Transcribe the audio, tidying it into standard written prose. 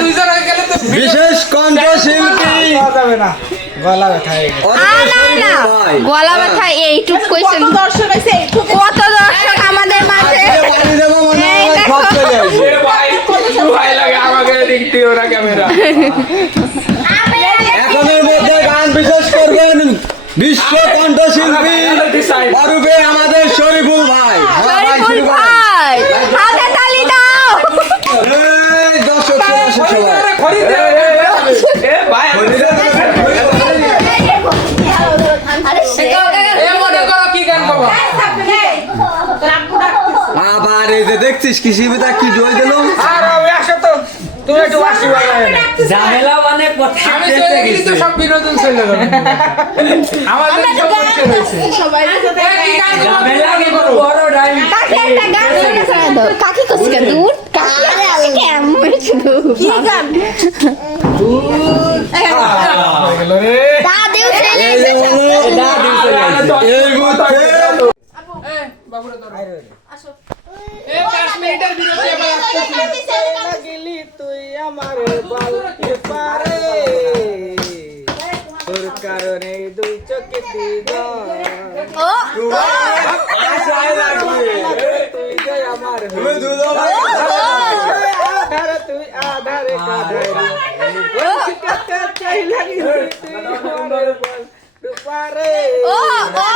দুইজন হয়ে গেলে তো বিশেষ কণ্ঠশিল্পী যাবে না গলা ব্যথা হয়ে গেছে না গলা ব্যথা এইটুক কইছেন দর্শক আছে এইটুকু কত দর্শক আমাদের মাঝে পানি দেবো মনে এই হয় দেখো। সব চলে আসবে। এ ভাই একটু ভাই লাগে আমাকে দেখতে ওরা ক্যামেরা এখনের মধ্যে গান বিশেষ করবেন বিশ্ব কণ্ঠশিল্পী অরূপে আমাদের শরীফুল ভাই। হ্যাঁ ভাই, শুরু শরীফুল করেন। ভাই হাতে তালি দাও এই দর্শক সবাই এ ভাই এ মনে করো কি গান গাবো আবার এই যে দেখছিস কি শিবিতা কি জয় দিল আর ওই আসো তো তুমি একটু বাসি বাজায় না ঝামেলা মানে আমি তো এগুলি তো সব বিনোদন চলে গেল আমাদের সব করতে রয়েছে সবাই কি গান গাবো? ঝামেলা কিন্তু বড় টাইম কাকে একটা গান শোনা দাও কাকে কসকে দূর কাকে কেমন শুধু কি গান হয়ে গেল রে দাদিও এই যে হলো এই মুহূর্তে এ বাবুরা ধরো আসো এ 5 মিনিটের বিরতি আবার আসতেছি লাগিলি তুই আমার বালতি পারে তোর কারণে দুই চোখে দিগর ও তুই যে আমার তুমি দুলো ভাই আধারে তুই আধারে কাধারে কাকা চাই লাগিলি তুই আমার বালতি পারে ও ও